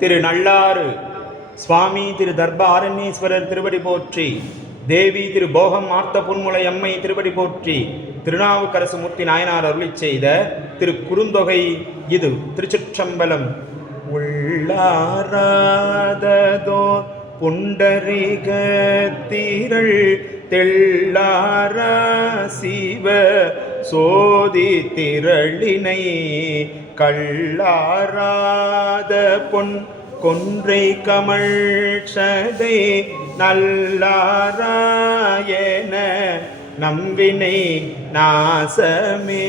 திரு நள்ளாறு சுவாமி திரு தர்ப ஆரண்யேஸ்வரர் திருவடி போற்றி தேவி திரு போகம் மார்த்த புன்முலை அம்மை திருவடி போற்றி திருநாவுக்கரசு மூர்த்தி நாயனார் அருளி செய்த திரு குறுந்தொகை இது. திருச்சிற்றம்பலம் உள்ளாராததோ புண்டரிக தீரள் தெள்ளார சிவ சோதி திரளினை கள்ளாராத பொன் கொன்றை கமல் சதை நல்லாராயன நம்பினை நாசமே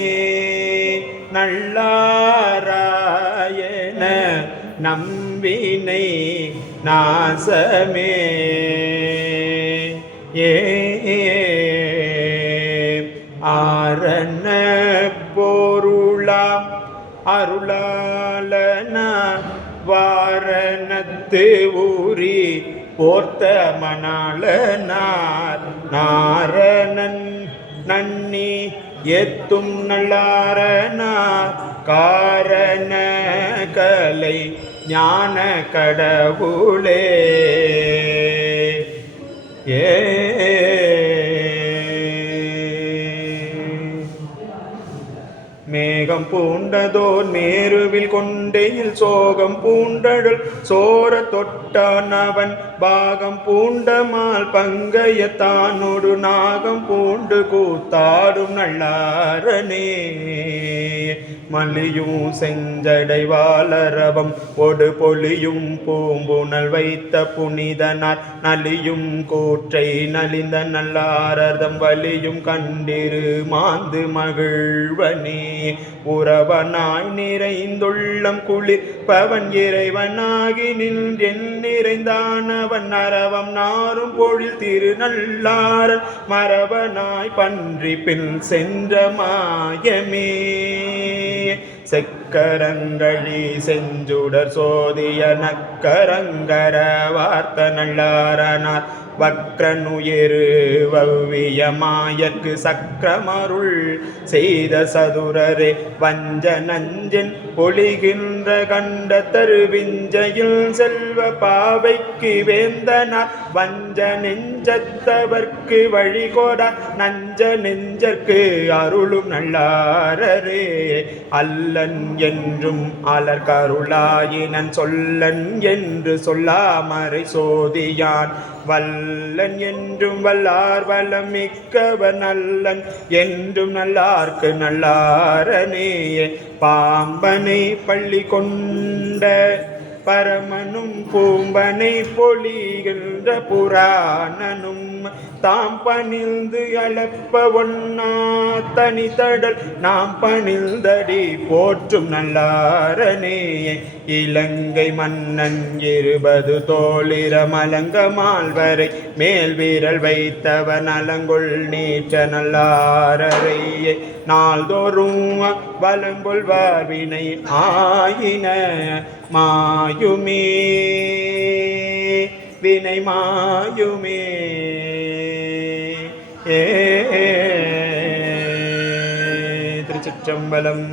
நல்லாராயன நம்பினை நாசமே ஏ போருளா அருளாலன வாரணத்து ஊரி போர்த்த மணாளனார் நாரணன் நன்னி எத்தும் நல்லாரனார் காரண கலை ஞான கடவுளே. ஏ மேகம் பூண்டதோர் மேருவில் கொண்டையில் சோகம் பூண்டழல் சோர தொட்டான் அவன். பாகம் பூண்டமால் பங்கைய தானொடு நாகம் பூண்டு கூத்தாடும் நல்லாரனே மலியும் செஞ்சடை வாளரவம் ஒடு பொலியும் பூம்புணல் வைத்த புனிதனார். நலியும் கூற்றை நலிந்த நல்லாரதம் வலியும் கண்டிரு மாந்து மகிழ்வனே. உறவனாய் நிறைந்துள்ளம் குளிர் பவன் இறைவனாகி நின்றென் நிறைந்தானவன். அரவம் நாரும் பொழில் திருநள்ளாரன் மரவனாய் பன்றி பின் சென்ற மாயமே. செக்கரங்கழி செஞ்சுடர் சோதிய நக்கரங்கர வார்த்த நல்லாரனார். வக்ரனுயிரு வவ்வியமாயக்கு சக்கரமருள் செய்த சதுரரே வஞ்ச நஞ்சின் பொழிகின்ற கண்ட தருவிஞ்சையில் செல்வ பாவைக்கு வேந்தனார். வஞ்ச நெஞ்சத்தவர்க்கு வழிகோட நஞ்ச நெஞ்சற்கு அருளும் நல்லாரரே. அல்ல சொல்லன் என்றும் அலர் கருளாயினன் சொல்லன் என்று சொல்லாமறை சோதியான். வல்லன் என்றும் வல்லார் வளம் மிக்கவர் நல்லன் என்றும் நல்லார்க்கு நல்லாரனேயே. பாம்பனை பள்ளி கொண்ட பரமனும் பூம்பனை பொழிகின்ற புராணனும் தாம் பணிந்து அளப்ப ஒன்னா தனி தடல் நாம் பணிந்தடி போற்றும் நல்லாரனே. இலங்கை மன்னன் இருபது தோளிர மால்வரை மேல் வீரல் வைத்தவன் அலங்குள் நீற்ற நல்லாரரையே நாள்தோறும் வலங்குள் வார்வினை ஆயின மாயுமே வினை மாயுமே ஏ திருச்சிற்றம்பலம்